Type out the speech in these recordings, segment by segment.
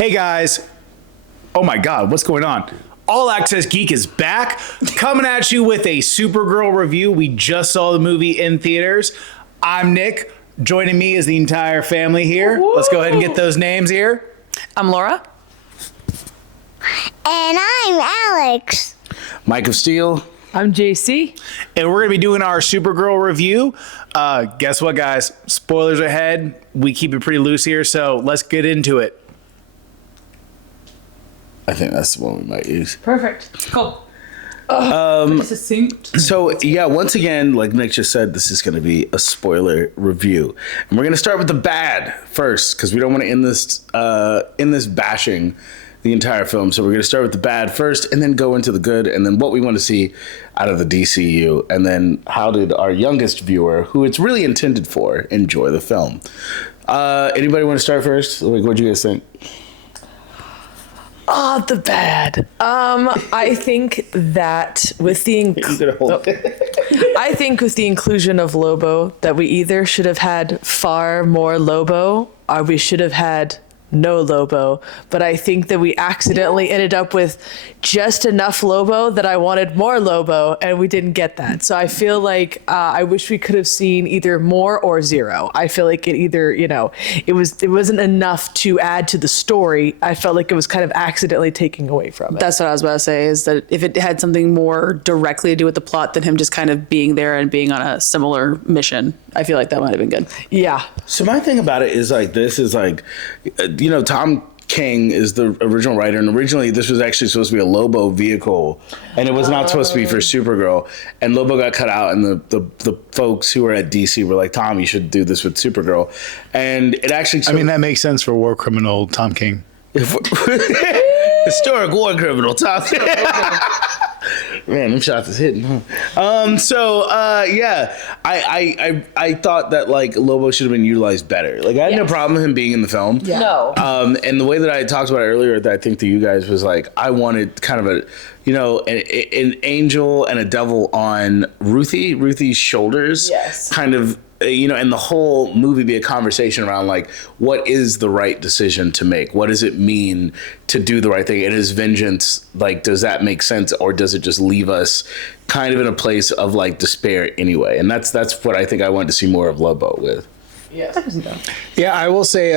Hey guys. Oh my God, what's going on? All Access Geek is back, coming at you with a Supergirl review. We just saw the movie in theaters. I'm Nick. Joining me is the entire family here. Woo! Let's go ahead and get those names here. I'm Laura. And I'm Alex. Mike of Steel. I'm JC. And we're going to be doing our Supergirl review. Guess what, guys? Spoilers ahead. We keep it pretty loose here, so let's get into it. I think that's the one we might use. Perfect. Cool. Succinct. So, yeah, once again, like Nick just said, this is going to be a spoiler review. And we're going to start with the bad first, because we don't want to end this bashing the entire film. So we're going to start with the bad first, and then go into the good, and then what we want to see out of the DCU, and then how did our youngest viewer, who it's really intended for, enjoy the film. Anybody want to start first? Like, what do you guys think? Oh, the bad. I think that with the I think with the inclusion of Lobo, that we either should have had far more Lobo, or we should have had no Lobo. But I think that we accidentally ended up with just enough Lobo that I wanted more Lobo, and we didn't get that. So I feel like I wish we could have seen either more or zero. I feel like it either, it wasn't enough to add to the story. I felt like it was kind of accidentally taking away from it. That's what I was about to say, is that if it had something more directly to do with the plot than him just kind of being there and being on a similar mission, I feel like that might have been good. Yeah. So my thing about it is like, this is like, Tom King is the original writer, and originally this was actually supposed to be a Lobo vehicle, and it was not supposed to be for Supergirl, and Lobo got cut out, and the folks who were at DC were like, Tom, you should do this with Supergirl. And it actually, I mean, that makes sense for war criminal Tom King. Historic war criminal Tom King. Man, them shots is hitting, huh? I thought that like Lobo should have been utilized better. Like, I had no problem with him being in the film. Yeah. No. And the way that I talked about it earlier, that I think to you guys was like, I wanted kind of an angel and a devil on Ruthie's shoulders. Yes. Kind of. And the whole movie be a conversation around like, what is the right decision to make? What does it mean to do the right thing? And is vengeance, like, does that make sense, or does it just leave us kind of in a place of like despair anyway? And that's what I think I wanted to see more of Lobo with. Yeah. Yeah, I will say,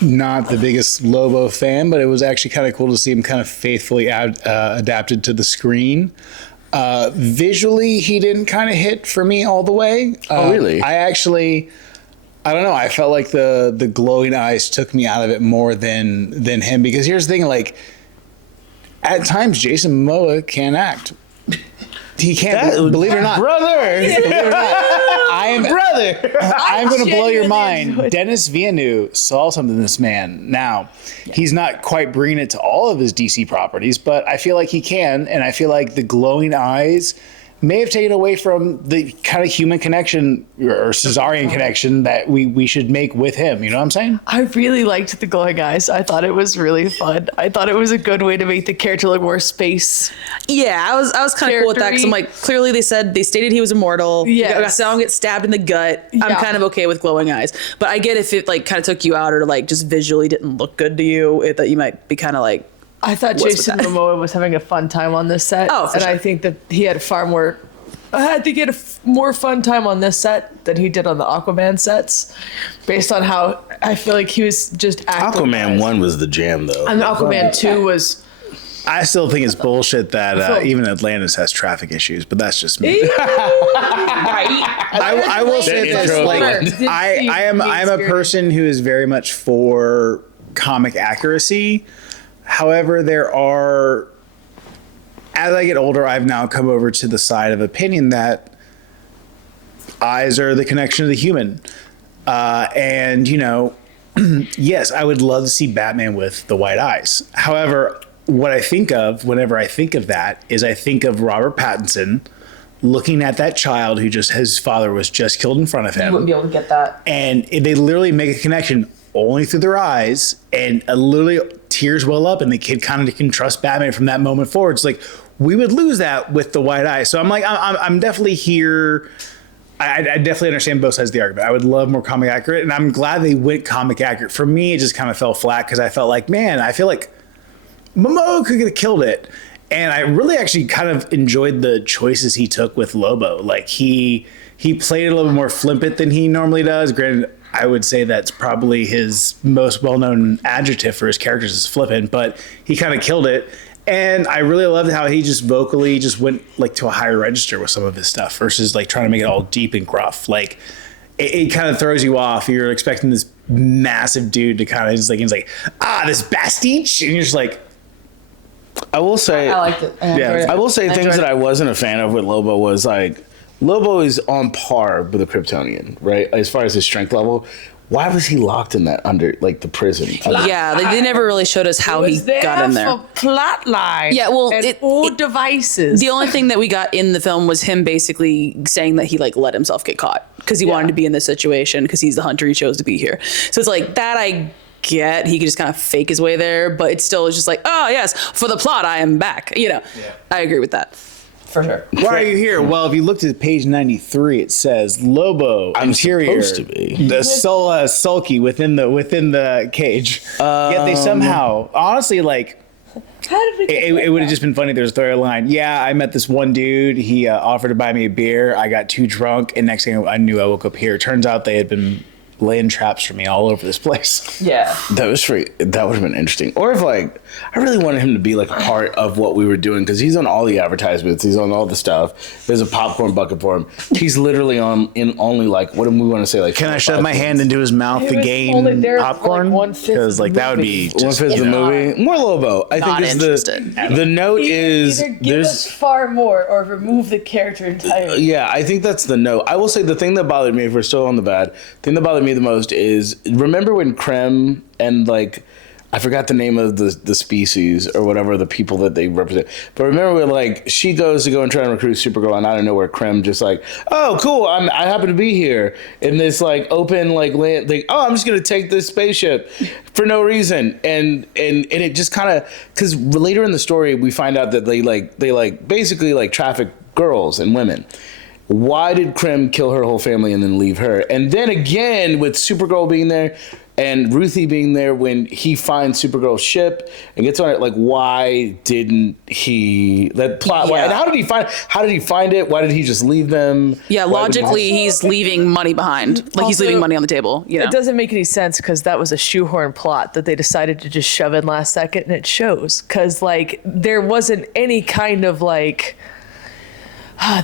not the biggest Lobo fan, but it was actually kind of cool to see him kind of faithfully adapted to the screen. Visually, he didn't kind of hit for me all the way. Oh, really? I don't know. I felt like the glowing eyes took me out of it more than him, because here's the thing, like, at times Jason Momoa can't act. He can't, believe it or not. Brother! Believe it or not. I'm going to blow your mind. Would. Dennis Villeneuve saw something in this man. Now, he's not quite bringing it to all of his DC properties, but I feel like he can, and I feel like the glowing eyes may have taken away from the kind of human connection or Caesarian connection that we should make with him. You know what I'm saying? I really liked the glowing eyes. I thought it was really fun. I thought it was a good way to make the character look more space. Yeah, I was kind of cool with that, because I'm like, clearly they stated he was immortal. Yes. I saw him get stabbed in the gut. Yeah. I'm kind of okay with glowing eyes, but I get if it like kind of took you out, or like just visually didn't look good to you, that you might be kind of like. I thought Jason Momoa was having a fun time on this set. Oh, for and sure. I think that he had a more fun time on this set than he did on the Aquaman sets, based on how I feel like he was just acting. Aquaman 1 was the jam, though. And Aquaman 2 was. I still think it's bullshit that even Atlantis has traffic issues, but that's just me. I will say this: like, I'm a person who is very much for comic accuracy. However, as I get older, I've now come over to the side of opinion that eyes are the connection to the human. Yes, I would love to see Batman with the white eyes. However, what I think of whenever I think of that is I think of Robert Pattinson looking at that child his father was just killed in front of him. You wouldn't be able to get that. And they literally make a connection only through their eyes, and literally tears well up, and the kid kind of can trust Batman from that moment forward. It's like, we would lose that with the white eye. So I'm like, I'm definitely here I definitely understand both sides of the argument. I would love more comic accurate, and I'm glad they went comic accurate. For me, it just kind of fell flat because I felt like, man, I feel like Momoa could have killed it. And I really actually kind of enjoyed the choices he took with Lobo. Like he played it a little bit more flippant than he normally does. Granted, I would say that's probably his most well-known adjective for his characters is flippant, but he kind of killed it. And I really loved how he just vocally just went like to a higher register with some of his stuff versus like trying to make it all deep and gruff. Like it kind of throws you off. You're expecting this massive dude to kind of just like, he's like, this Bastich. And you're just like, I will say, I liked it. I will say things that I wasn't a fan of with Lobo was like, Lobo is on par with a Kryptonian, right? As far as his strength level. Why was he locked in that under like the prison? Yeah, they never really showed us how he got in there. For plot line. Yeah, well, devices. The only thing that we got in the film was him basically saying that he like let himself get caught because he wanted to be in this situation because he's the hunter. He chose to be here. So it's like that. I get he could just kind of fake his way there, but it still is just like, oh yes, for the plot, I am back. I agree with that. For sure. Why are you here? Well, if you looked at page 93, it says Lobo interior, supposed to be the sulky within the cage. Yet they somehow, honestly, like, How did we get it would have just been funny. There's a storyline. Yeah, I met this one dude. He offered to buy me a beer. I got too drunk, and next thing I knew, I woke up here. Turns out they had been laying traps for me all over this place. Yeah. That was free. That would have been interesting. Or if like, I really wanted him to be like a part of what we were doing because he's on all the advertisements. He's on all the stuff. There's a popcorn bucket for him. He's literally in only like, what do we want to say? Like, can I shove my hand into his mouth to gain popcorn? Because like that would be just 1/5 of the movie. More Lobo. I Not think is interested. the note is Either give us far more or remove the character entirely. Yeah, I think that's the note. I will say the thing that bothered me, if we're still on the bad, the thing that bothered me the most is, remember when Krem and like, I forgot the name of the species or whatever, the people that they represent. But remember when like she goes to go and try and recruit Supergirl, and out of nowhere Krem just like, oh cool, I happen to be here in this like open like land. Like, oh, I'm just gonna take this spaceship for no reason, and it just kind of, because later in the story we find out that they basically like traffic girls and women. Why did Krem kill her whole family and then leave her? And then again, with Supergirl being there and Ruthie being there, when he finds Supergirl's ship and gets on it, like, why didn't he? That plot. Yeah. And how did he find it? Why did he just leave them? Yeah, Why would logically, he's leaving money behind. Like, he's Also, leaving money on the table. It doesn't make any sense because that was a shoehorn plot that they decided to just shove in last second, and it shows because like there wasn't any kind of like.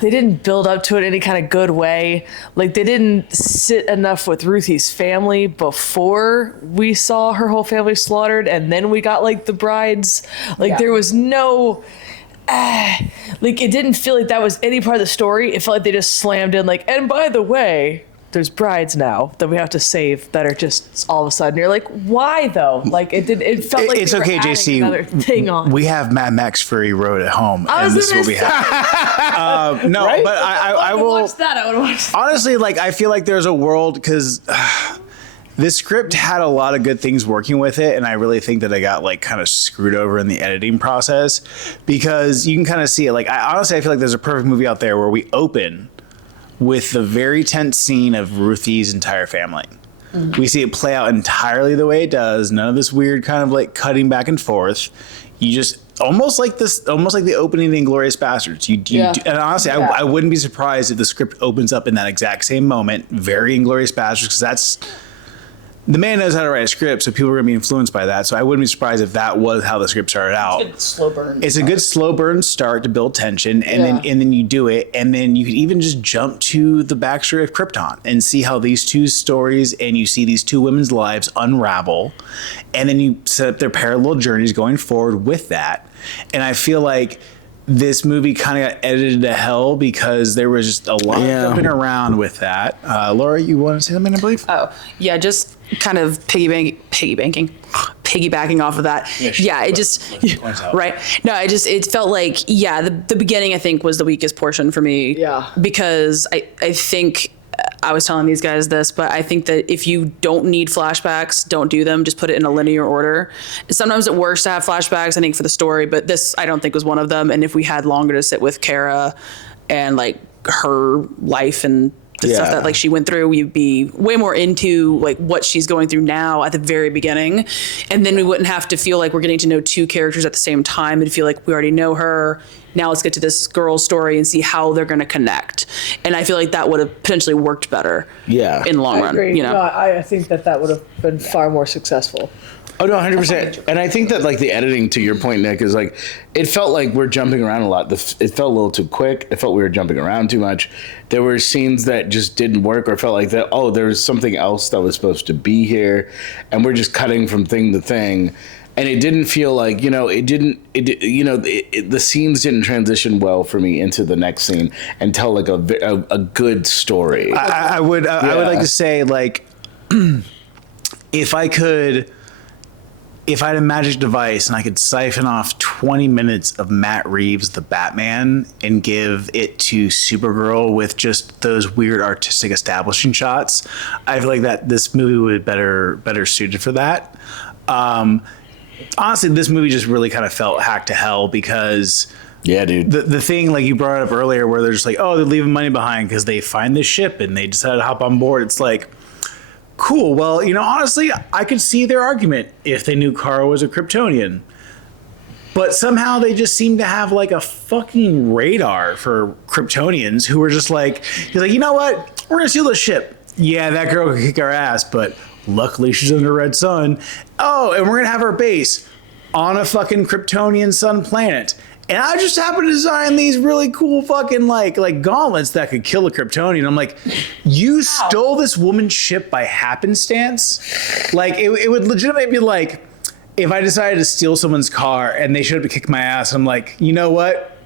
They didn't build up to it in any kind of good way. Like they didn't sit enough with Ruthie's family before we saw her whole family slaughtered, and then we got like the brides. Like there was no, like it didn't feel like that was any part of the story. It felt like they just slammed in like, and by the way, there's brides now that we have to save that are just all of a sudden you're like, why though? Like it did. It felt like it's they were okay, adding JC. another thing on. We have Mad Max Fury Road at home, and this is what we have. No, Right? but I will watch that. I would watch. honestly, like, I feel like there's a world because this script had a lot of good things working with it, and I really think that I got like kind of screwed over in the editing process because you can kind of see it. Like, I feel like there's a perfect movie out there where we open with the very tense scene of Ruthie's entire family. Mm-hmm. We see it play out entirely the way it does. None of this weird kind of like cutting back and forth. You just almost like the opening in Inglourious Bastards. And honestly, I wouldn't be surprised if the script opens up in that exact same moment, very Inglourious Bastards, because that's the man knows how to write a script, so people are going to be influenced by that. So I wouldn't be surprised if that was how the script started out. It's a good slow burn. It's a good slow burn start to build tension, and then you do it, and then you could even just jump to the backstory of Krypton and see how these two stories and you see these two women's lives unravel, and then you set up their parallel journeys going forward with that. And I feel like this movie kind of got edited to hell because there was just a lot of jumping around with that. Laura, you want to say something, I believe? Oh, yeah, just kind of piggybacking off of that. It just, right. No, it felt like, the beginning, I think, was the weakest portion for me. Yeah. Because I think, I was telling these guys this, but I think that if you don't need flashbacks, don't do them. Just put it in a linear order. Sometimes it works to have flashbacks, I think, for the story, but this I don't think was one of them. And if we had longer to sit with Kara and like her life and the stuff that like she went through. You'd be way more into like what she's going through now at the very beginning, and then we wouldn't have to feel like we're getting to know two characters at the same time. It'd feel like we already know her. Now let's get to this girl's story and see how they're going to connect. And I feel like that would have potentially worked better. Yeah, in the long run. Agree. You know, No, I think that would have been far more successful. Oh no, 100%. And I think that like the editing, to your point, Nick, is like it felt like we're jumping around a lot. It felt a little too quick. It felt we were jumping around too much. There were scenes that just didn't work, or felt like that. Oh, there's something else that was supposed to be here, and we're just cutting from thing to thing. And it didn't feel like, the scenes didn't transition well for me into the next scene and tell like a good story. I would like to say, like, if I had a magic device and I could siphon off 20 minutes of Matt Reeves, the Batman, and give it to Supergirl with just those weird artistic establishing shots, I feel like that this movie would be better suited for that. Honestly, this movie just really kind of felt hacked to hell because dude. The thing like you brought up earlier where they're just like, oh, they're leaving money behind because they find this ship and they decided to hop on board. It's like, cool. Well, honestly, I could see their argument if they knew Kara was a Kryptonian. But somehow they just seem to have like a fucking radar for Kryptonians who are just like, he's like, you know what? We're going to steal the ship. Yeah, that girl could kick our ass, but luckily she's under Red Sun. Oh, and we're going to have our base on a fucking Kryptonian sun planet. And I just happen to design these really cool fucking like gauntlets that could kill a Kryptonian. I'm like, you stole this woman's ship by happenstance? Like, it would legitimately be like, if I decided to steal someone's car and they showed up to kick my ass, I'm like, you know what?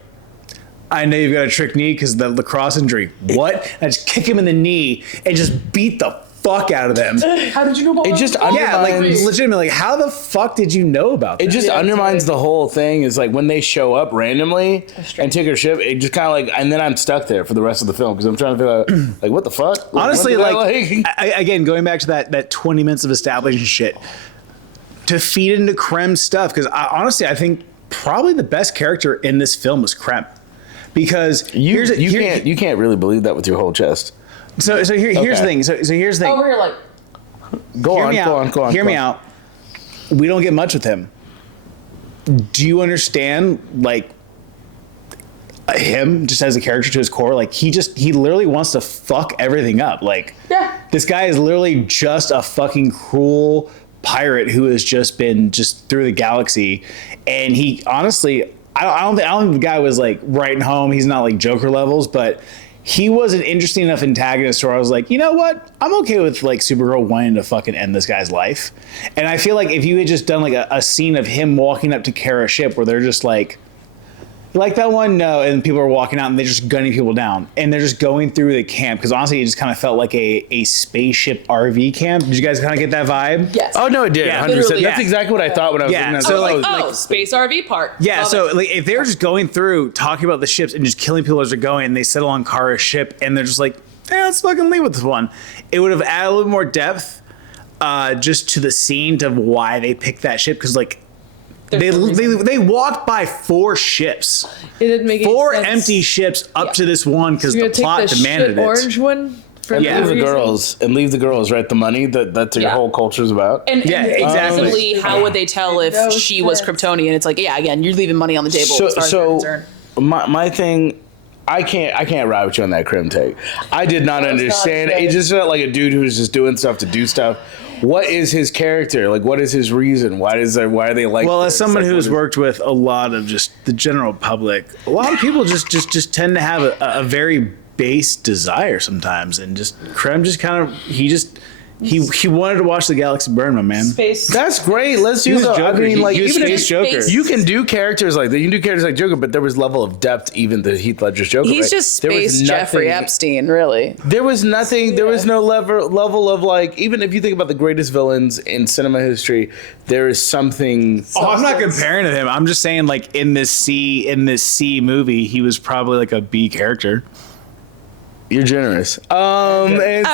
I know you've got a trick knee because of the lacrosse injury. What? And I just kick him in the knee and just beat the fuck out of them. How did you know about It just that? Yeah, like undermines- legitimately, like how the fuck did you know about that? It just undermines the whole thing. Is like when they show up randomly and take her ship, it just kind of like, and then I'm stuck there for the rest of the film because I'm trying to figure out like what the fuck. Honestly, what did I again, going back to that 20 minutes of establishing shit to feed into Krem's stuff, because honestly, I think probably the best character in this film was Krem, because you can't really believe that with your whole chest. here's the thing. So here's the thing. Over here, like, Go on. Hear me out. We don't get much with him. Do you understand, like, him just as a character to his core? Like, he literally wants to fuck everything up. Like, this guy is literally just a fucking cruel pirate who has just been through the galaxy. And he, honestly, I don't think the guy was, like, writing home. He's not, like, Joker levels, but he was an interesting enough antagonist where I was like, you know what? I'm okay with like Supergirl wanting to fucking end this guy's life. And I feel like if you had just done like a scene of him walking up to Kara's ship where they're just like that one? No. And people are walking out and they're just gunning people down. And they're just going through the camp. Because honestly, it just kind of felt like a spaceship RV camp. Did you guys kind of get that vibe? yes. Oh no, it did. Yeah, 100%. literally, That's yeah. exactly what I thought when I was looking at it. So, Like, space RV park. Yeah, Love so it. like if they were just going through talking about the ships and just killing people as they're going, and they settle on Kara's ship, and they're just like, let's fucking leave with this one. It would have added a little more depth, just to the scene to why they picked that ship, because like they walked by 4 ships, It didn't make any 4 sense. empty ships up to this one because You're the gonna plot take the demanded shit it. orange one for and Yeah. no leave the reason? girls, right? The money that's your Yeah. whole culture's about. And Yeah, exactly. exactly. How would they tell if No she was sense. Kryptonian? It's like, yeah, again, you're leaving money on the table as far as they're concerned. My thing, I can't ride with you on that Krim take. I did not understand. good. It just felt like a dude who was just doing stuff to do stuff. What is his character? Like, what is his reason? Why are they like? Well, as this? someone Like, who's what is- worked with a lot of just the general public, a lot of people just tend to have a very base desire sometimes, and just Krem just kind of he wanted to watch the galaxy burn, my man. Space. That's great. Let's He use was it. I Joker. mean, like, He was even if Space Joker. you can do characters like that. You can do characters like Joker, but there was level of depth even to Heath Ledger's Joker. He's right? just There was space Jeffrey nothing- Epstein, really. There was nothing. There was no level of like. Even if you think about the greatest villains in cinema history, there is something. Oh, I'm not comparing to him. I'm just saying, like in this C movie, he was probably like a B character. You're generous. And I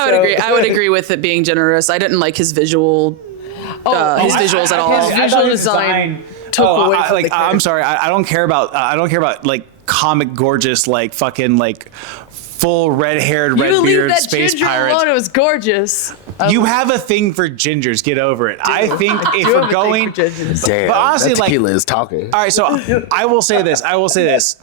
would agree. I would agree with it being generous. I didn't like his visuals at all. His visual design took away from the I'm sorry. I don't care about like comic gorgeous like fucking like full red-haired, You leave red-bearded that space ginger pirates. alone. It was gorgeous. You have a thing for gingers. Get over it. I think if do have we're a thing going, for gingers. Damn, but honestly, that like, tequila is talking. all right. So I will say this.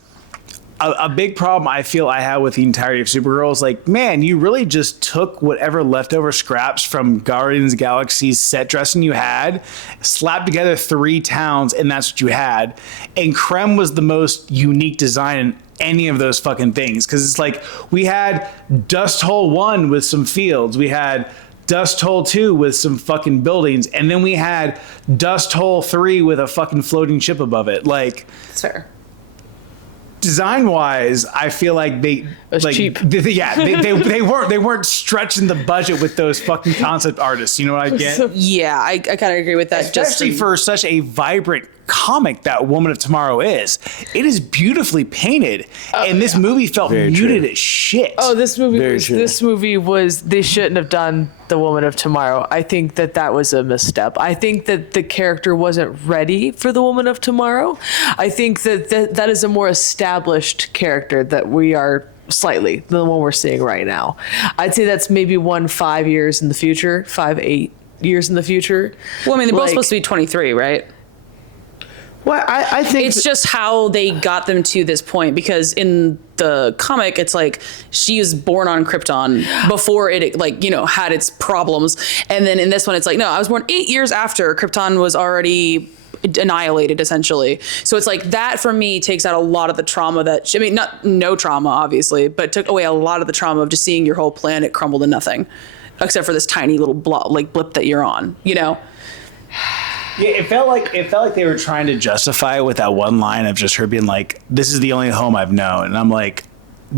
A big problem I feel I have with the entirety of Supergirl is like, man, you really just took whatever leftover scraps from Guardians of the Galaxy's set dressing you had, slapped together 3 towns, and that's what you had. And Krem was the most unique design in any of those fucking things. Because it's like, we had Dust Hole 1 with some fields. We had Dust Hole 2 with some fucking buildings. And then we had Dust Hole 3 with a fucking floating ship above it. Like, That's fair. design wise, I feel like they was like cheap. they weren't stretching the budget with those fucking concept artists. You know what I get? Yeah, I kind of agree with that. Especially for such a vibrant comic that Woman of Tomorrow is. It is beautifully painted, and this movie felt Very muted true. as shit. Oh, this movie Very was. true. This movie was. They shouldn't have done The Woman of Tomorrow. I think that was a misstep. I think that the character wasn't ready for The Woman of Tomorrow. I think that is a more established character that we are slightly than the one we're seeing right now. I'd say that's maybe 5 years in the future, 8 years in the future. Well, I mean, they're both Like- supposed to be 23, right? Well, I think It's just how they got them to this point, because in the comic, it's like she was born on Krypton before it, like, you know, had its problems. And then in this one, it's like, no, I was born 8 years after Krypton was already annihilated, essentially. So it's like that for me takes out a lot of the trauma that, I mean, not no trauma, obviously, but took away a lot of the trauma of just seeing your whole planet crumble to nothing, except for this tiny little blip that you're on, you know? Yeah, it felt like they were trying to justify it with that one line of just her being like, "This is the only home I've known," and I'm like,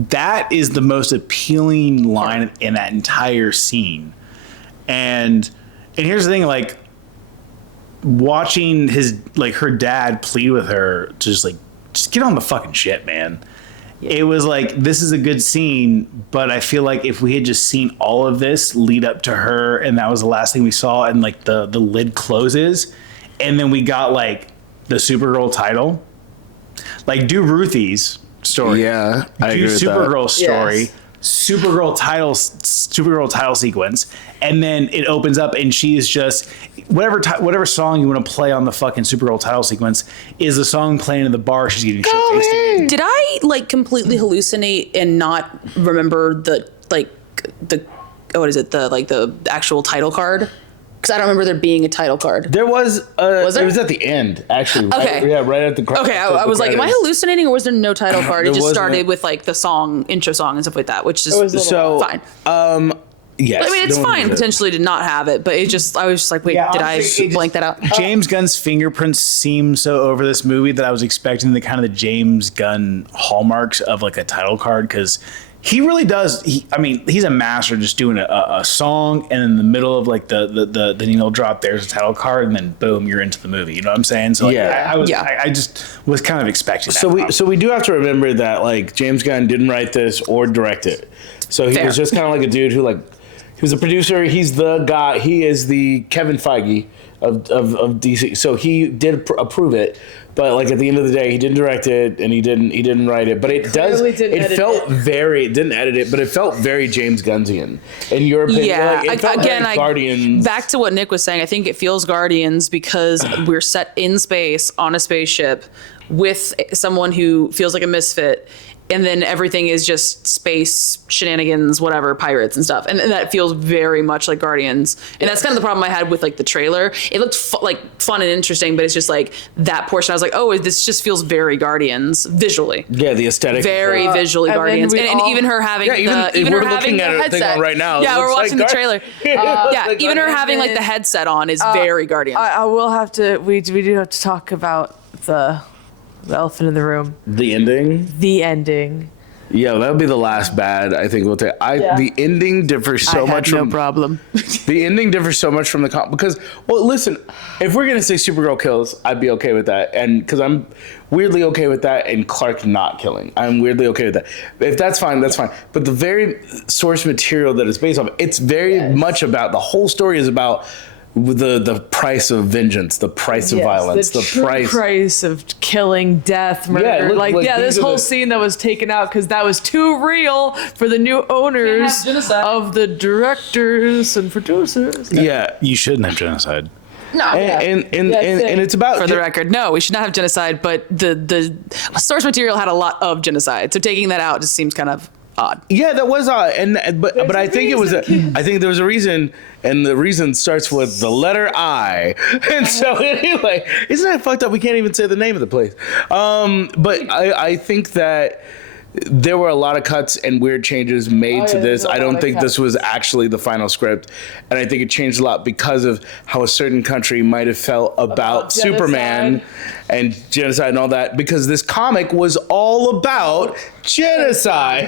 that is the most appealing line in that entire scene. And here's the thing, like, watching her dad plead with her to just get on the fucking shit, man. It was like, this is a good scene, but I feel like if we had just seen all of this lead up to her, and that was the last thing we saw, and like the lid closes, and then we got like the Supergirl title, like do Ruthie's story, Yeah, I agree with that. Supergirl story, Yes. Supergirl title sequence, and then it opens up and she is just whatever song you want to play on the fucking Supergirl title sequence is the song playing in the bar she's getting shit faced in. Did I like completely hallucinate and not remember the what is it, the actual title card? Because I don't remember there being a title card. there was there? it was at the end, actually. Okay. Right at the Okay, I was like, am I hallucinating, or was there no title card? It There just wasn't. started with like the song, intro song, and stuff like that, which is So fine. Yes, I mean, it's there was fine it. potentially to not have it, but I was just like, wait, Yeah, did honestly, I blank that out? James Gunn's fingerprints seem so over this movie that I was expecting the kind of the James Gunn hallmarks of like a title card, because he really does. He's a master just doing a song, and in the middle of like the needle drop, there's a title card, and then boom, you're into the movie. You know what I'm saying? So like, Yeah. I just was kind of expecting that. So we do have to remember that like James Gunn didn't write this or direct it. So he Fair. was just kind of like a dude who like he was a producer. He's the guy. He is the Kevin Feige of DC. So he did approve it, but like at the end of the day, he didn't direct it and he didn't write it. But it Clearly didn't edit didn't edit it, but it felt very James Gunnsian. In your opinion, Yeah, like, it felt very Guardians. back to what Nick was saying, I think it feels Guardians because we're set in space on a spaceship with someone who feels like a misfit, and then everything is just space shenanigans, whatever, pirates and stuff, and that feels very much like Guardians. And that's kind of the problem I had with like the trailer. It looked fun and interesting, but it's just like that portion. I was like, oh, this just feels very Guardians visually. Yeah, the aesthetic. Very visually and then Guardians, we and all- even her having Yeah, even if her we're having looking at the it thing headset on right now, it Yeah, we're looks watching like the trailer. Yeah, like even her Guardians. having like the headset on is very Guardians. I will have to. We do have to talk about the elephant in the room. The ending. The ending. Yeah, that would be the last bad. I think we'll take. The ending differs so much from problem. the ending differs so much from the comic because listen, if we're gonna say Supergirl kills, I'd be okay with that, and because I'm weirdly okay with that, and Clark not killing, I'm weirdly okay with that. If that's fine, that's fine. But the very source material that it's based off, it's very much about the whole story is about the price of vengeance, the price of violence, the true price of killing, death, murder. Yeah, look, like, this these are whole the- scene that was taken out because that was too real for the new owners of the directors and producers. Yeah. You shouldn't have genocide. No, And it's about For the record, no, we should not have genocide, but the source material had a lot of genocide. So taking that out just seems kind of odd. Yeah, that was odd, but I think it was. I think there was a reason, and the reason starts with the letter I. And so anyway, isn't that fucked up? We can't even say the name of the place. But I think that there were a lot of cuts and weird changes made to this. I don't think this was actually the final script, and I think it changed a lot because of how a certain country might have felt about Superman and genocide and all that. Because this comic was all about genocide.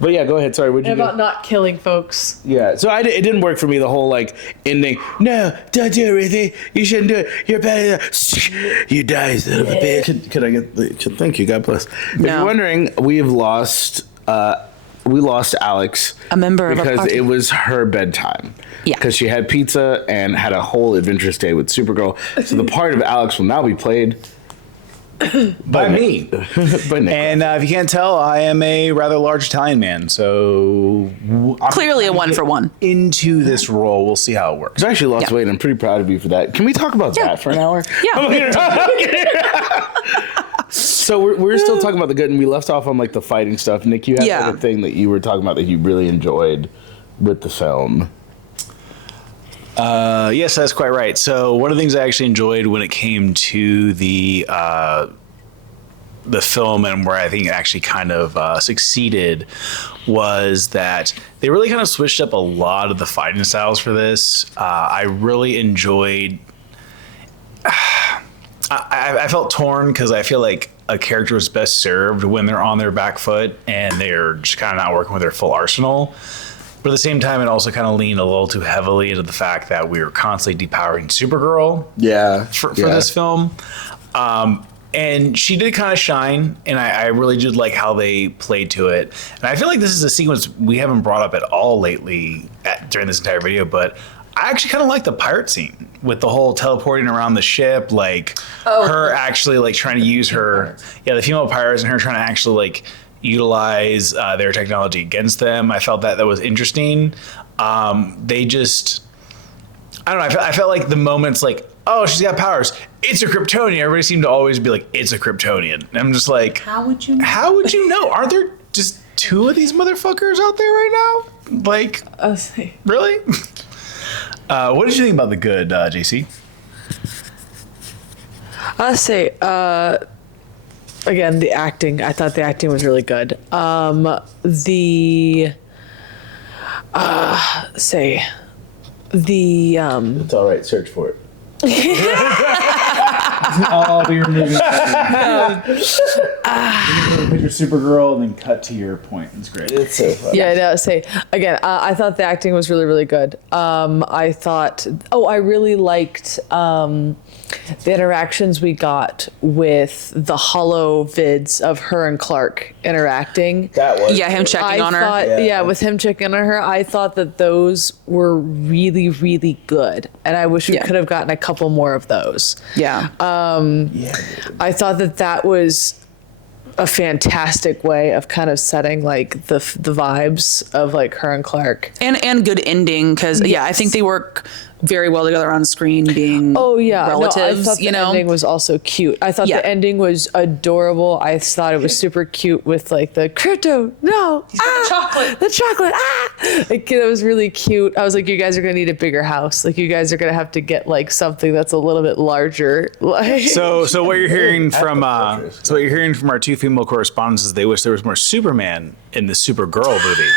But yeah, go ahead. Sorry, what'd you do? about not killing folks. Yeah, so it didn't work for me, the whole like ending. No, don't do everything. You shouldn't do it. You're better than you die, son of a bitch. Could I get thank you, God bless. If you're wondering, we lost Alex. A member of our because party. it was her bedtime. Yeah. Because she had pizza and had a whole adventurous day with Supergirl. So the part of Alex will now be played By me. by Nick. And if you can't tell, I am a rather large Italian man, so I'm Clearly a one for one. into this role. We'll see how it works. I actually lost Yeah. weight, and I'm pretty proud of you for that. Can we talk about that for an hour? Yeah. So we're still talking about the good, and we left off on like the fighting stuff. Nick, you had Yeah. like a thing that you were talking about that you really enjoyed with the film. Yes, that's quite right. So one of the things I actually enjoyed when it came to the film, and where I think it actually kind of succeeded, was that they really kind of switched up a lot of the fighting styles for this. I really enjoyed. I felt torn because I feel like a character is best served when they're on their back foot and they're just kind of not working with their full arsenal. But at the same time, it also kind of leaned a little too heavily into the fact that we were constantly depowering Supergirl for this film. And she did kind of shine, and I really did like how they played to it. And I feel like this is a sequence we haven't brought up at all lately during this entire video, but I actually kind of like the pirate scene with the whole teleporting around the ship, like her actually like trying to use her, the female pirates, and her trying to actually like utilize their technology against them. I felt that was interesting. They just, I don't know. I felt like the moments like, oh, she's got powers. It's a Kryptonian. Everybody seemed to always be like, it's a Kryptonian. And I'm just like, how would you know? How would you know? Aren't there just two of these motherfuckers out there right now? Like, really? What did you think about the good, JC? I'll say, again, the acting. I thought the acting was really good. It's all right. Search for it. I'll be removing picture Supergirl and then cut to your point. It's great. It's so fun. Yeah, no, say again. I thought the acting was really, really good. I thought. Oh, I really liked the interactions we got with the hollow vids of her and Clark interacting. That was Him checking on her. With him checking on her, I thought that those were really, really good, and I wish we could have gotten a couple more of those. Yeah. I thought that was a fantastic way of kind of setting like the vibes of like her and Clark. And good ending because I think they work very well together on screen, being relatives. I thought the ending was also cute. I thought the ending was adorable. I thought it was super cute with like the crypto, the chocolate, like it was really cute. I was like, you guys are gonna need a bigger house. Like you guys are gonna have to get like something that's a little bit larger. Like So what you're hearing from our two female correspondents is they wish there was more Superman in the Supergirl movie.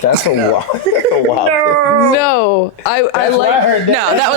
That's a lot. No, I like. that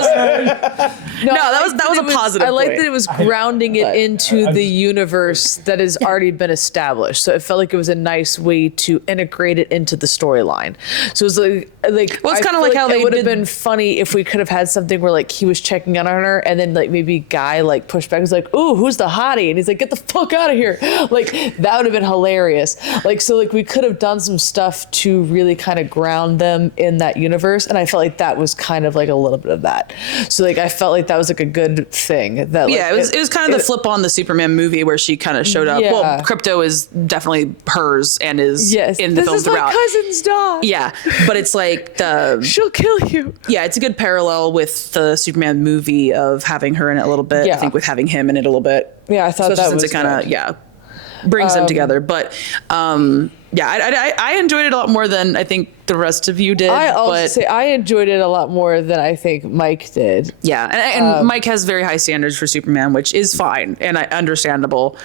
was a positive. I like point. that it was grounding it into the universe that has already been established. So it felt like it was a nice way to integrate it into the storyline. So it was like Well, it's kind of like how it they would have did- been funny if we could have had something where like he was checking in on her and then like maybe Guy like pushed back. He was like, "Ooh, who's the hottie?" And he's like, "Get the fuck out of here!" Like that would have been hilarious. Like so, like we could have done some stuff to really really kind of ground them in that universe, and I felt like that was kind of like a little bit of that. So like I felt like that was like a good thing. That like, it was kind of the flip on the Superman movie where she kind of showed up. Yeah. Well, Crypto is definitely hers and is in the this film is throughout. my cousin's dog. Yeah, but it's like She'll kill you. yeah, it's a good parallel with the Superman movie of having her in it a little bit. Yeah. I think with having him in it a little bit. Yeah, I thought Especially that since was it kind of brings them together. But I enjoyed it a lot more than I think the rest of you did. I also say I enjoyed it a lot more than I think Mike did. Yeah, and Mike has very high standards for Superman, which is fine and understandable.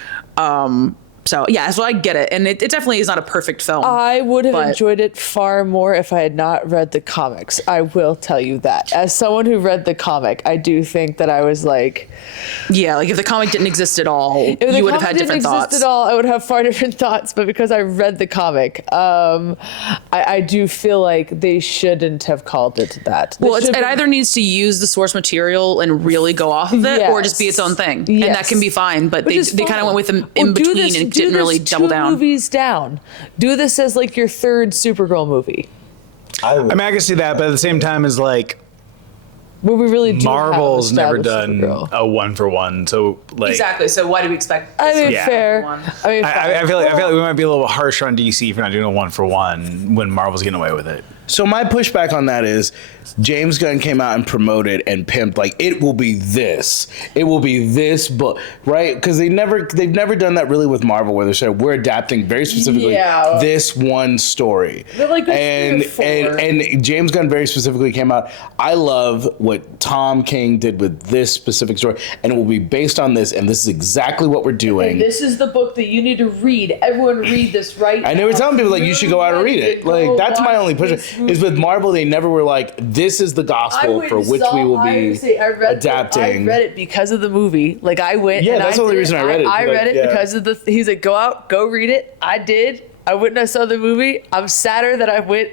So yeah, so I get it, and it definitely is not a perfect film. I would have but- enjoyed it far more if I had not read the comics. I will tell you that. As someone who read the comic, I do think that I was like, Yeah, like if the comic didn't exist at all, you would have had different thoughts. At all, I would have far different thoughts. But because I read the comic, I do feel like they shouldn't have called it that. Well, it either needs to use the source material and really go off of it, or just be its own thing, and that can be fine. But they kind of went with them in between and didn't really double down. Movies down. Do this as like your third Supergirl movie. I mean, I can see that, but at the same time, is like Where we really do Marvel's have never established done Supergirl. a 1-for-1, so like Exactly. So why do we expect? I mean, Yeah. fair. I mean, I feel like we might be a little harsher on DC for not doing a 1-for-1 when Marvel's getting away with it. So my pushback on that is James Gunn came out and promoted and pimped like it will be this book, right? Because they've never done that really with Marvel, where they said we're adapting very specifically this one story. Like and James Gunn very specifically came out. I love what Tom King did with this specific story, and it will be based on this, and this is exactly what we're doing. And this is the book that you need to read. Everyone read this right I know we're telling people like you should go out and read it. Like that's my only push. Is with Marvel they never were like this is the gospel for which we will be adapting. I read it because of the movie. Like I went. Yeah, and that's the only reason I read it. I Like, read it yeah. because of the. He's like, go out, go read it. I did. I went and I saw the movie. I'm sadder that I went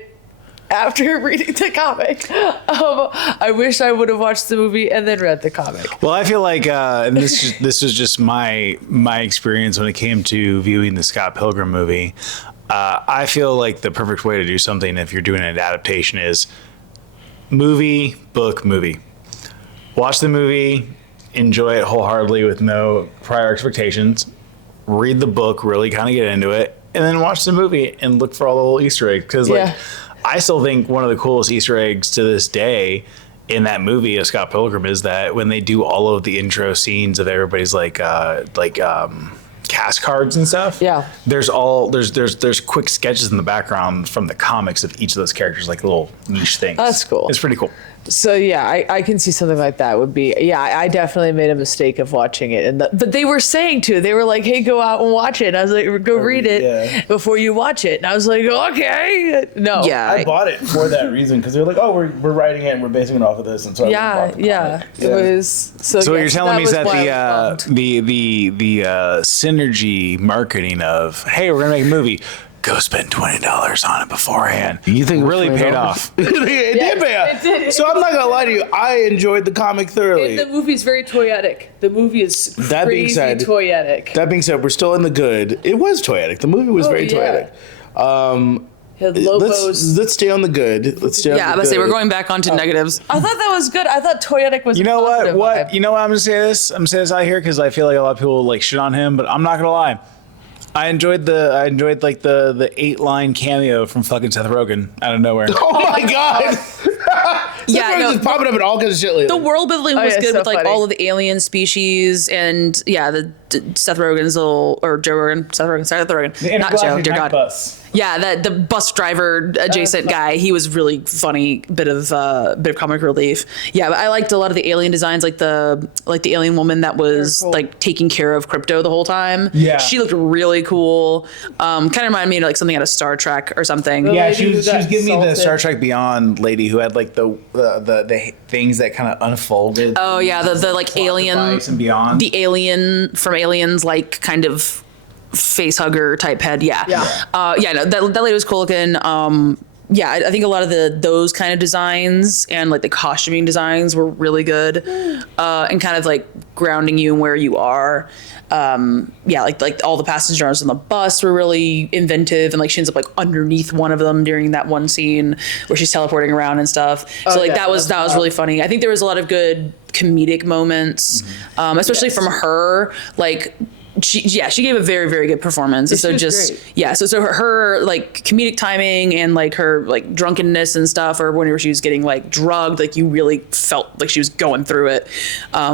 after reading the comic. I wish I would have watched the movie and then read the comic. Well, I feel like, and this was just my experience when it came to viewing the Scott Pilgrim movie. I feel like the perfect way to do something if you're doing an adaptation is movie, book, movie. Watch the movie, enjoy it wholeheartedly with no prior expectations. Read the book, really kind of get into it, and then watch the movie and look for all the little Easter eggs. Because I still think one of the coolest Easter eggs to this day in that movie of Scott Pilgrim is that when they do all of the intro scenes of everybody's cast cards and stuff. Yeah. There's quick sketches in the background from the comics of each of those characters, like little niche things. That's cool. It's pretty cool. So yeah, I can see something like that would be. Yeah, I definitely made a mistake of watching it, but they were saying to. They were like, "Hey, go out and watch it." And I was like, "Go read it before you watch it." And I was like, "Okay, no." Yeah, I bought it for that reason because they were like, "Oh, we're writing it and we're basing it off of this," and so It was. So what you're telling me is that why I was bummed. the synergy marketing of, hey, we're gonna make a movie. Go spend $20 on it beforehand. You think really paid off? it did pay off. It did. So I'm not gonna lie to you. I enjoyed the comic thoroughly. The movie's very toyetic. The movie is That being crazy said- toyetic. That being said, we're still in the good. It was toyetic. The movie was very yeah. toyetic. Had Lobos. Let's stay on the good. Let's stay on yeah. the I was good. say we're going back onto negatives. I thought that was good. I thought toyetic was. You know a positive what? vibe. You know what? I'm gonna say this. I'm gonna say this out here because I feel like a lot of people like shit on him, but I'm not gonna lie. I enjoyed like the 8-line cameo from fucking Seth Rogen out of nowhere. Oh my god! Yeah, no, just popping up in all kinds of shit lately. the world building was yeah, good so with like funny. all of the alien species and Seth Rogen's little or Joe Rogan, Seth Rogen, not Joe, dear God. Bus. Yeah, that the bus driver adjacent guy, he was really funny, bit of comic relief. Yeah, but I liked a lot of the alien designs, like the alien woman that was cool. like taking care of Crypto the whole time. Yeah. She looked really cool. Kind of reminded me of like something out of Star Trek or something. Yeah, lady she who was got giving me the assaulted. Star Trek Beyond lady who had like the things that kind of unfolded. Oh yeah, the like Plot alien device and beyond. the alien from Aliens, like kind of face hugger type head. Yeah. Yeah. No, that lady was cool looking. yeah, I think a lot of those kind of designs and like the costuming designs were really good, and kind of like grounding you in where you are. Yeah, like all the passengers on the bus were really inventive, and like she ends up like underneath one of them during that one scene where she's teleporting around and stuff. So like that was really funny. I think there was a lot of good comedic moments, especially from her. Like she gave a very, very good performance. And so just great. Yeah, so her like comedic timing and like her like drunkenness and stuff, or whenever she was getting like drugged, like you really felt like she was going through it,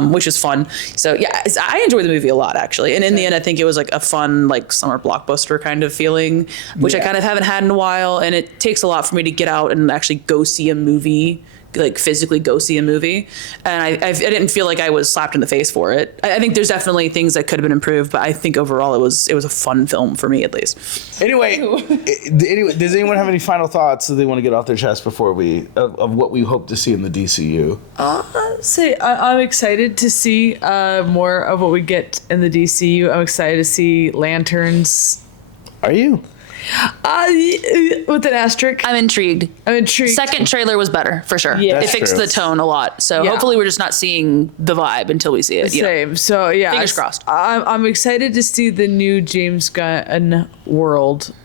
which was fun. So yeah, I enjoyed the movie a lot actually, and in the end, I think it was like a fun like summer blockbuster kind of feeling, which I kind of haven't had in a while, and it takes a lot for me to get out and actually go see a movie. Like physically go see a movie, and I didn't feel like I was slapped in the face for it. I think there's definitely things that could have been improved, but I think overall it was a fun film for me at least. Anyway, does anyone have any final thoughts that they want to get off their chest before we of what we hope to see in the DCU? I'm excited to see more of what we get in the DCU. I'm excited to see Lanterns. Are you? With an asterisk. I'm intrigued. Second trailer was better for sure. Yeah, it fixed the tone a lot. So hopefully we're just not seeing the vibe until we see it. Same. So yeah, fingers crossed. I'm excited to see the new James Gunn world,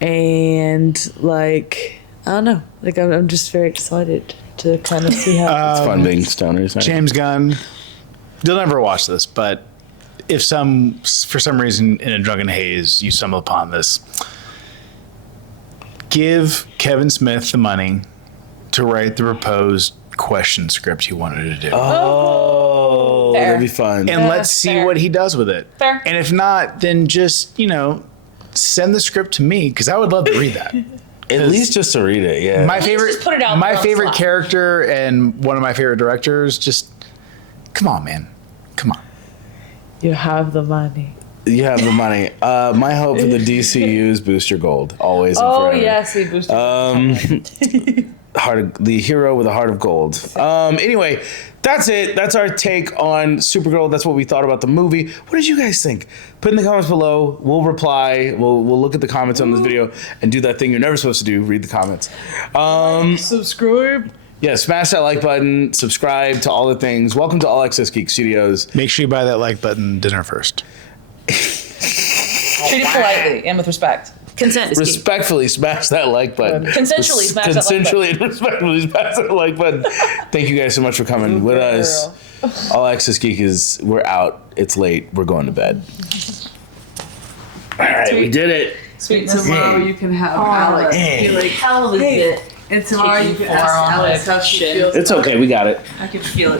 and like I don't know, like I'm just very excited to kind of see how it's fun being stoners. Right? James Gunn. You'll never watch this, but if for some reason in a drunken haze you stumble upon this, give Kevin Smith the money to write the proposed question script he wanted to do. Oh, that'd be fun. And let's see what he does with it. Fair. And if not, then just, send the script to me, because I would love to read that. At least just to read it, yeah. My favorite, just put it out my there favorite on the character and one of my favorite directors, just, come on, man. Come on. you have the money. You have the money. My hope for the DCU is Booster Gold, always and forever. Oh yes, Booster. The hero with a heart of gold. Anyway, that's it. That's our take on Supergirl. That's what we thought about the movie. What did you guys think? Put in the comments below. We'll reply. We'll look at the comments on this video and do that thing you're never supposed to do. Read the comments. Subscribe. Yeah, smash that like button. Subscribe to all the things. Welcome to All Access Geek Studios. Make sure you buy that like button dinner first. Treat it politely and with respect. Consent is key. Respectfully smash that like button. Consensually smash that like button. Consensually and respectfully smash that like button. Thank you guys so much for coming with us. All Access Geek we're out. It's late. We're going to bed. All right, we did it. Sweet. Tomorrow you can have Alex. Hey. Be like, Hell of a bit. and tomorrow you can ask Alex how she feels. It's okay. We got it. I can feel it.